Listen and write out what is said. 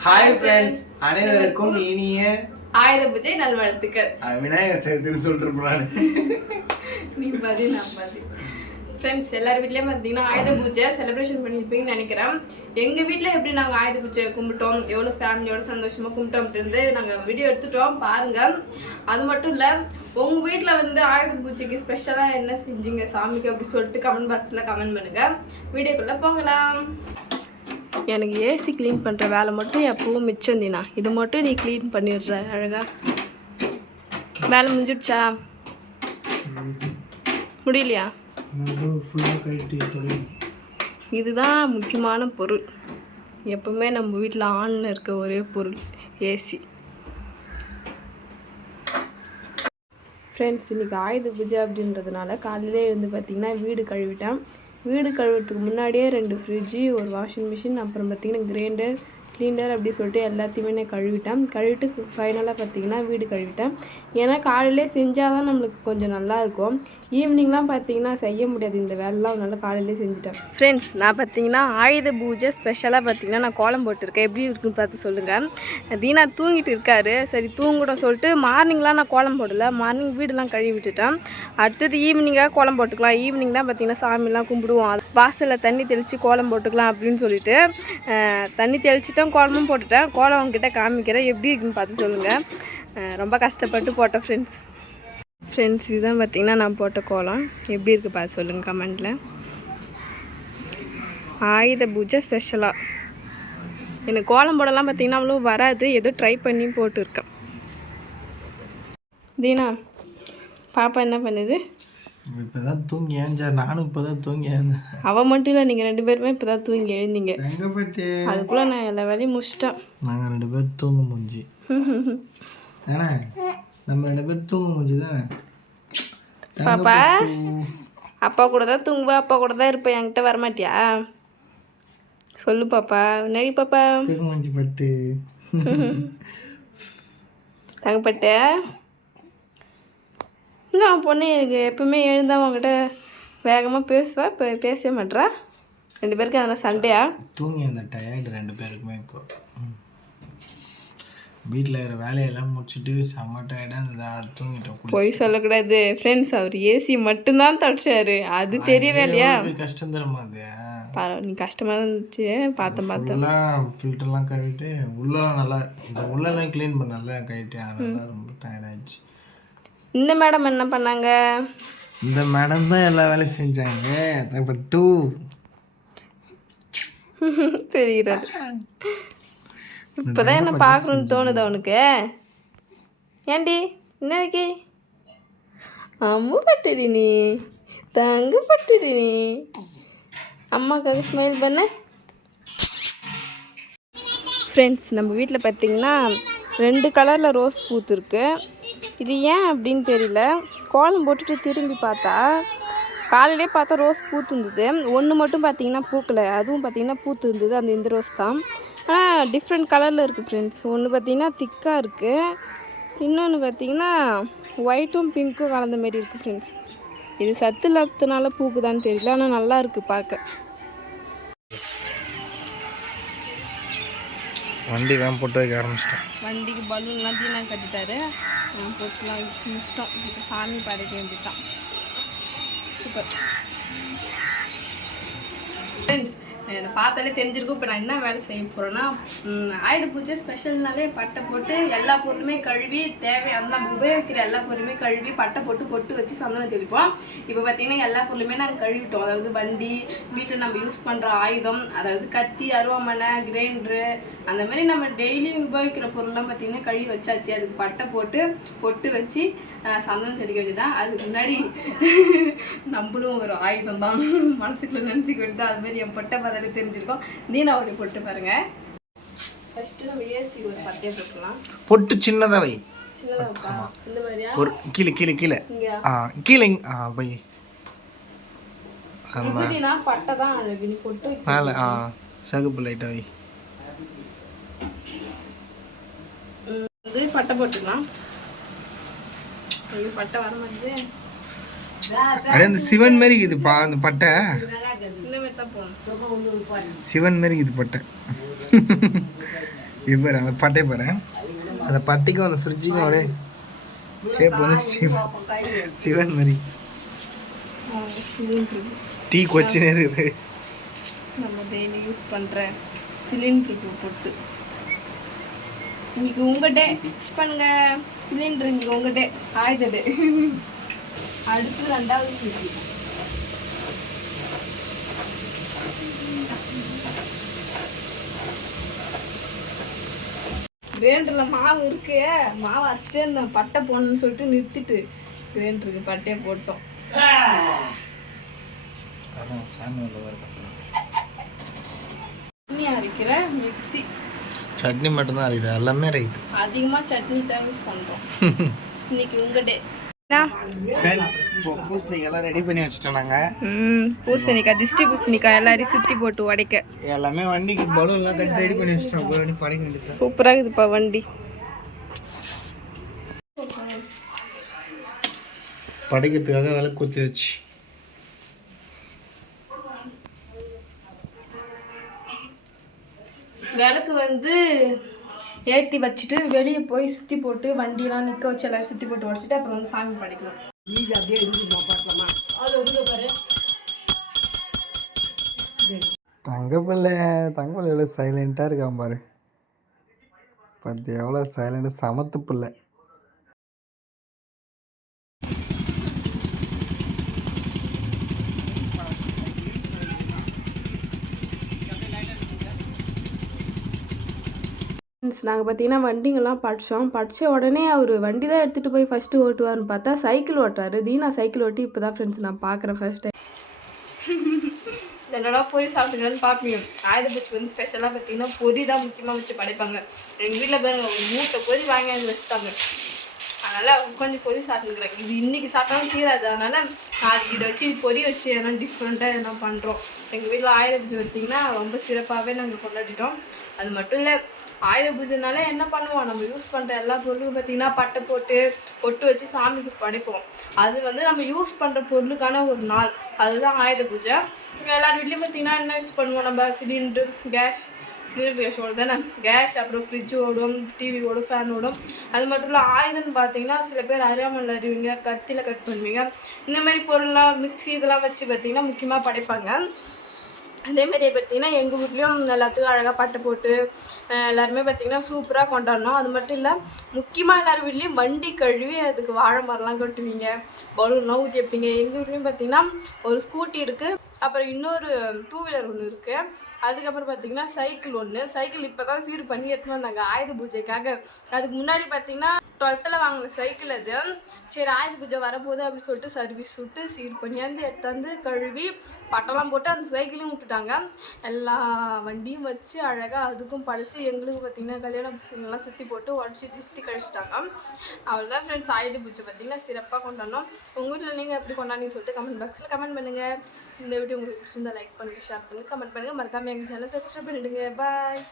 Hi friends அனைவருக்கும் இனிய ஆயுத பூஜை நல்வாழ்த்துக்கள் விநாயகர் சதுர்த்தி சொல்லிட்டு நீ பாதி நான் பாதி ஃப்ரெண்ட்ஸ் எல்லார் வீட்லேயும் பார்த்தீங்கன்னா ஆயுத பூஜை செலிப்ரேஷன் பண்ணியிருப்பீங்கன்னு நினைக்கிறேன். எங்கள் வீட்டில் எப்படி நாங்கள் ஆயுத பூஜை கும்பிட்டோம் எவ்வளோ ஃபேமிலியோட சந்தோஷமாக கும்பிட்டோம் அப்படின்றது நாங்கள் வீடியோ எடுத்துட்டோம் பாருங்கள் அது மட்டும் இல்லை உங்கள் வீட்டில் வந்து ஆயுத பூஜைக்கு ஸ்பெஷலாக என்ன செஞ்சீங்க சாமிக்கு அப்படி சொல்லிட்டு கமெண்ட் பாக்ஸில் கமெண்ட் பண்ணுங்கள் வீடியோக்குள்ளே போகலாம். எனக்கு ஏசி க்ளீன் பண்ணுற வேலை மட்டும் எப்பவும் மிச்சம் தினா. இது மட்டும் நீ க்ளீன் பண்ணிடுற அழகா. வேலை முடிஞ்சிடுச்சா? முடியலையா? இதுதான் முக்கியமான பொருள். எப்பவுமே நம்ம வீட்டில் ஆன்ல இருக்க ஒரே பொருள் ஏசி ஃப்ரெண்ட்ஸ் இன்றைக்கி ஆயுத பூஜை அப்படின்றதுனால காலையிலே எழுந்து பார்த்தீங்கன்னா வீடு கழுவிட்டேன். வீடு கழுவுறதுக்கு முன்னாடியே ரெண்டு ஃப்ரிட்ஜு ஒரு வாஷிங் மிஷின் அப்புறம் பார்த்திங்கன்னா கிரைண்டர் சிலிண்டர் அப்படி சொல்லிட்டு எல்லாத்தையுமே நான் கழுவிட்டேன். கழுவிட்டு ஃபைனலாக பார்த்தீங்கன்னா வீடு கழுவிட்டேன். ஏன்னா காலையிலே செஞ்சால் தான் நம்மளுக்கு கொஞ்சம் நல்லா இருக்கும். ஈவினிங்லாம் பார்த்தீங்கன்னா செய்ய முடியாது. இந்த வேலைலாம் அதனால காலையிலே செஞ்சுட்டேன். ஃப்ரெண்ட்ஸ் நான் பார்த்தீங்கன்னா ஆயுத பூஜை ஸ்பெஷலாக பார்த்தீங்கன்னா நான் கோலம் போட்டிருக்கேன். எப்படி இருக்குன்னு பார்த்து சொல்லுங்கள் தீனா தூங்கிட்டு இருக்காரு. சரி தூங்கிடும் சொல்லிட்டு மார்னிங்லாம் நான் கோலம் போடல. மார்னிங் வீடெலாம் கழுவி விட்டுட்டேன். அடுத்தது ஈவினிங்காக கோலம் போட்டுக்கலாம். ஈவினிங் தான் பார்த்தீங்கன்னா சாமிலாம் கும்பிடுவோம். வாசலில் தண்ணி தெளித்து கோலம் போட்டுக்கலாம் அப்படின்னு சொல்லிட்டு தண்ணி தெளிச்சிட்டோம். தெளிச்சிட்டேன் கோலமும் போட்டுட்டேன். கோலம் உங்ககிட்ட காமிக்கிறேன். எப்படி இருக்குன்னு பார்த்து சொல்லுங்கள் ரொம்ப கஷ்டப்பட்டு போட்டேன் ஃப்ரெண்ட்ஸ் ஃப்ரெண்ட்ஸ் இதுதான் பார்த்திங்கன்னா நான் போட்ட கோலம். எப்படி இருக்குது பார்த்து சொல்லுங்கள் கமெண்டில் ஆயுத பூஜை ஸ்பெஷலாக எனக்கு கோலம் போடலாம் பார்த்தீங்கன்னா அவ்வளோ வராது. ஏதோ ட்ரை பண்ணி போட்டுருக்கேன். தீனா பாப்பா என்ன பண்ணுது? இப்போ தான் தூங்கி ஏஞ்சா நானும் இப்போ தான் தூங்கி ஏந்தேன் அவள் மட்டும் இல்லை நீங்கள் ரெண்டு பேருமே இப்போ தான் தூங்கி எழுந்தீங்க. தங்கப்பட்டு அதுக்குள்ளே நான் எல்லா வேலையும் முடிச்சிட்டேன். நாங்கள் ரெண்டு பேரும் தூங்க முடிஞ்சு. நம்ம ரெண்டு பேரும் தூங்க முடிஞ்சு தானே? பாப்பா அப்பா கூட தான் தூங்குவா அப்பா கூட தான் இருப்பேன் என்கிட்ட வரமாட்டியா? சொல்லு பாப்பா. நடி பாப்பா. தூங்க முடிஞ்சு பட்டு. தங்கப்பட்ட. நான் பொண்ணு எனக்கு எப்பவுமே எழுந்தா உங்ககிட்ட வேகமாக பேசுவா. இப்போ பேசவே மாட்றா. ரெண்டு பேருக்கு அதெல்லாம் சண்டையா? தூங்கி அந்த டயர்டு ரெண்டு பேருக்குமே இப்போ? வீட்டில் இருக்கிற வேலையெல்லாம் முடிச்சுட்டு செம்ம டயர்டாக இருந்ததா. தூங்கிட்டோம் பொய் சொல்லக்கூடாது. ஃப்ரெண்ட்ஸ் அவர் ஏசி மட்டும்தான் தொடச்சாரு. அது வேலையா? எவ்வளவு கஷ்டம் தருமா அது? பரவாயில்ல நீ கஷ்டமாக இருந்துச்சு. பார்த்தேன் பார்த்தேன் ஃபில்டர்லாம் கழுவிட்டு உள்ளலாம் நல்லா இந்த உள்ளெல்லாம் க்ளீன் பண்ணல கழிட்டு அதனால ரொம்ப டயர்ட் ஆயிடுச்சு. இந்த மேடம் என்ன பண்ணாங்க? இந்த மேடம் தான் எல்லா வேலையும் செஞ்சாங்க. பட் டூ. தெரிகிறது இப்போதான் என்ன பார்க்கணுன்னு தோணுது அவனுக்கு ஏண்டி என்னக்கு அம்மு பட்டுடி நீ. தங்க பட்டுடி நீ. அம்மாக்காக ஸ்மைல் பண்ண. ஃப்ரெண்ட்ஸ் நம்ம வீட்டில் பார்த்தீங்கன்னா ரெண்டு கலரில் ரோஸ் பூத்துருக்கு. இது ஏன் அப்படின்னு தெரியல. கோலம் போட்டுட்டு திரும்பி பார்த்தா காலையிலே பார்த்தா ரோஸ் பூத்து இருந்தது ஒன்று மட்டும் பார்த்தீங்கன்னா பூக்கலை. அதுவும் பார்த்தீங்கன்னா பூத்து இருந்தது அந்த இந்த ரோஸ் தான். ஆனால் டிஃப்ரெண்ட் கலரில் இருக்குது ஃப்ரெண்ட்ஸ் ஒன்று பார்த்தீங்கன்னா திக்காக இருக்குது இன்னொன்று பார்த்தீங்கன்னா ஒயிட்டும் பிங்க்கும் கலந்த மாரி இருக்குது ஃப்ரெண்ட்ஸ் இது சத்து இல்லாததுனால பூக்குதான்னு தெரியல. ஆனால் நல்லா இருக்குது பார்க்க. வண்டி தான் போட்டு வைக்க ஆரம்பிச்சிட்டேன். வண்டிக்கு பலூன்லாம் தீனா கட்டிட்டாரு. நான் போட்டுலாம் முடிச்சிட்டோம் இப்போ சாமி படைக்க வேண்டிட்டான் சூப்பர். என்னை பார்த்தாலே தெரிஞ்சிருக்கும். இப்போ நான் என்ன வேலை செய்ய போகிறேன்னா ஆயுத பூஜை ஸ்பெஷல்னாலே பட்டை போட்டு எல்லா பொருளுமே கழுவி தேவையான நம்ம உபயோகிக்கிற எல்லா பொருளுமே கழுவி பட்டை போட்டு பொட்டு வச்சு சந்தனம் தெளிப்போம். இப்போ பார்த்தீங்கன்னா எல்லா பொருளுமே நாங்கள் கழுவிட்டோம். அதாவது வண்டி வீட்டில் நம்ம யூஸ் பண்ணுற ஆயுதம் அதாவது கத்தி அருவாமனை கிரைண்டரு அந்த மாதிரி நம்ம டெய்லி உபயோகிக்கிற பொருள்லாம் பார்த்தீங்கன்னா கழுவி வச்சாச்சு. அதுக்கு பட்டை போட்டு பொட்டு வச்சு சந்தனம் தெளிக்க வேண்டியதான் அதுக்கு முன்னாடி நம்மளும் ஒரு ஆயுதம் தான். மனசுக்குள்ள நினச்சிக்க வேண்டியது அது மாதிரி என் பொட்டை பார்த்தாலே தெரிஞ்சிருக்கோம். தீனாவுடைய பொட்டு பாருங்க. ஃபஸ்ட்டு நம்ம ஏசி ஒரு பட்டையை போட்டுக்கலாம் பொட்டு சின்னதாக வை. ஒரு கீழே கீழே கீழே. ஆ கீழே ஆ ஆமாம் எப்படின்னா பட்டை தான் அழகு. பொட்டு மேலே ஆ சகுப்பு லைட்டாக வை வந்து பட்டை போட்டுக்கலாம் ஐயோ பட்டை வர மாட்டேங்குது. அப்படியே அந்த சிவன் மாரி இதுப்பா அந்த பட்டை. இந்த மாதிரி சிவன் மாரி இது பட்டை இப்போ அந்த பட்டை பாரு. அந்த பட்டிக்கும் அந்த ஃப்ரிட்ஜுக்கும் அப்படியே ஷேப் வந்து சிவன் சிவன் மாதிரி டீ கொச்சினே இருக்குது. நம்ம டெய்லி யூஸ் பண்ணுற சிலிண்டருக்கு பொட்டு. இன்னைக்கு உங்கள்கிட்ட விஷ் பண்ணுங்க. சிலிண்டர் இன்னைக்கு உங்கள்கிட்ட ஆயுதது. அடுத்து ரெண்டாவது ஃப்ரிட்ஜ் கிரைண்டரில் மாவு இருக்கு. மாவு அரைச்சிட்டே இருந்தேன். பட்டை போடணும்னு சொல்லிட்டு நிறுத்திட்டு கிரைண்டருக்கு பட்டையை போட்டோம். சாமி அரைக்கிற மிக்ஸி சட்னி மட்டும்தான் அரைக்குது எல்லாமே அரைக்குது அதிகமாக சட்னி தான் யூஸ் பண்ணுறோம் இன்னைக்கு உங்கள் டே பூசணிக்கெல்லாம் ரெடி பண்ணி வச்சுட்டோம் நாங்கள் பூசணிக்காய் திஷ்டி பூசணிக்காய் எல்லாரையும் சுற்றி போட்டு உடைக்க. எல்லாமே வண்டிக்கு பலூன்லாம் கட்டி ரெடி பண்ணி வச்சுட்டோம். வண்டி படைக்க வேண்டியது சூப்பராக இருக்குதுப்பா வண்டி. படைக்கிறதுக்காக விலை குத்தி வச்சு. விளக்கு வந்து ஏற்றி வச்சுட்டு வெளியே போய் சுற்றி போட்டு வண்டியெலாம் நிற்க வச்சு எல்லாரும் சுற்றி போட்டு உடச்சிட்டு அப்புறம் வந்து சாமி படைக்கணும் தங்கப்பிள்ளை தங்கப்பிள்ளை எவ்வளோ சைலண்ட்டாக இருக்கான் பாரு. பத்து எவ்வளோ சைலண்ட்டாக சமத்து பிள்ளை. நாங்கள் பார்த்தீங்கன்னா வண்டிங்கெல்லாம் படித்தோம் படித்த உடனே அவர் வண்டி தான் எடுத்துகிட்டு போய் ஃபஸ்ட்டு ஓட்டுவார்னு பார்த்தா சைக்கிள் ஓட்டுறாரு. தீனா சைக்கிள் ஓட்டி இப்போ தான் ஃப்ரெண்ட்ஸ் நான் பார்க்குறேன் ஃபர்ஸ்ட் டைம் என்னடா பொரி சாப்பிட்டுங்கன்னு பார்ப்பீங்க ஆயுத பட்சி வந்து ஸ்பெஷலாக பார்த்தீங்கன்னா பொரி தான் முக்கியமாக வச்சு படைப்பாங்க. எங்கள் வீட்டில் பாருங்க ஒரு மூட்டை பொரி வாங்கி வந்து வச்சுட்டாங்க. அதனால் கொஞ்சம் பொரி சாப்பிட்டுக்கிறேன். இது இன்றைக்கி சாப்பிட்டாலும் தீராது. அதனால் நாளைக்கு இதை வச்சு பொரி வச்சு எதனா டிஃப்ரெண்ட்டாக எதனா பண்ணுறோம் எங்கள் வீட்டில் ஆயுத பூஜை பார்த்தீங்கன்னா ரொம்ப சிறப்பாகவே நாங்கள் கொண்டாடிட்டோம். அது மட்டும் இல்லை ஆயுத பூஜைனால என்ன பண்ணுவோம்? நம்ம யூஸ் பண்ணுற எல்லா பொருளும் பார்த்தீங்கன்னா பட்டை போட்டு பொட்டு வச்சு சாமிக்கு படைப்போம். அது வந்து நம்ம யூஸ் பண்ணுற பொருளுக்கான ஒரு நாள். அதுதான் ஆயுத பூஜை. எல்லார் வீட்லேயும் பார்த்தீங்கன்னா என்ன யூஸ் பண்ணுவோம்? நம்ம சிலிண்ட்ரு கேஸ் சிலிண்டர் கேஸ் ஓடும். தானே? கேஸ் அப்புறம் ஃப்ரிட்ஜ் ஓடும் டிவி ஓடும் ஃபேன் ஓடும். அது மட்டும் இல்லை ஆயுதம்னு பார்த்தீங்கன்னா சில பேர் அறியாமல் அறிவிங்க கத்தியில் கட் பண்ணுவீங்க. இந்த மாதிரி பொருள்லாம் மிக்ஸி இதெல்லாம் வச்சு பார்த்தீங்கன்னா முக்கியமாக படைப்பாங்க. அதேமாரி பார்த்தீங்கன்னா எங்கள் வீட்லேயும் எல்லாத்துக்கும் அழகாக பட்டு போட்டு எல்லாருமே பார்த்தீங்கன்னா சூப்பராக கொண்டாடணும். அது மட்டும் இல்லை முக்கியமாக எல்லார் வீட்லேயும் வண்டி கழுவி அதுக்கு வாழை மரம்லாம் கட்டுவீங்க பலூன்லாம் ஊற்றி வைப்பீங்க. எங்கள் வீட்லேயும் பார்த்தீங்கன்னா ஒரு ஸ்கூட்டி இருக்குது அப்புறம் இன்னொரு டூ வீலர் ஒன்று இருக்குது அதுக்கப்புறம் பார்த்தீங்கன்னா சைக்கிள் ஒன்று சைக்கிள் இப்போ தான் சீர் பண்ணி எடுத்துன்னு வந்தாங்க. ஆயுத பூஜைக்காக. அதுக்கு முன்னாடி பார்த்தீங்கன்னா டுவெல்த்தில் வாங்கின சைக்கிள் அது. சரி ஆயுத பூஜை வரப்போகுது அப்படின்னு சொல்லிட்டு சர்வீஸ் விட்டு சீர் பண்ணியாந்து எடுத்தாந்து கழுவி பட்டெல்லாம் போட்டு அந்த சைக்கிளையும் விட்டுட்டாங்க. எல்லா வண்டியும் வச்சு அழகாக அதுக்கும் படித்து எங்களுக்கு பார்த்தீங்கன்னா கல்யாண புஸ்தகங்கள்லாம் சுற்றி போட்டு உடச்சி திருஷ்டி கழிச்சிட்டாங்க. அவ்வளோதான் ஃப்ரெண்ட்ஸ் ஆயுத பூஜை பார்த்தீங்கன்னா சிறப்பாக கொண்டாடணும் உங்கள் வீட்டில் நீங்கள் எப்படி கொண்டாடின்னு சொல்லிட்டு கமெண்ட் பாக்ஸில் கமெண்ட் பண்ணுங்கள் இந்த வீடியோ உங்களுக்கு பிடிச்சிருந்தா லைக் பண்ணுங்கள் ஷேர் பண்ணுங்கள் கமெண்ட் பண்ணுங்கள் மறக்காமல் எங்கள் சேனல் சப்ஸ்கிரைப் பண்ணிவிடுங்க பாய்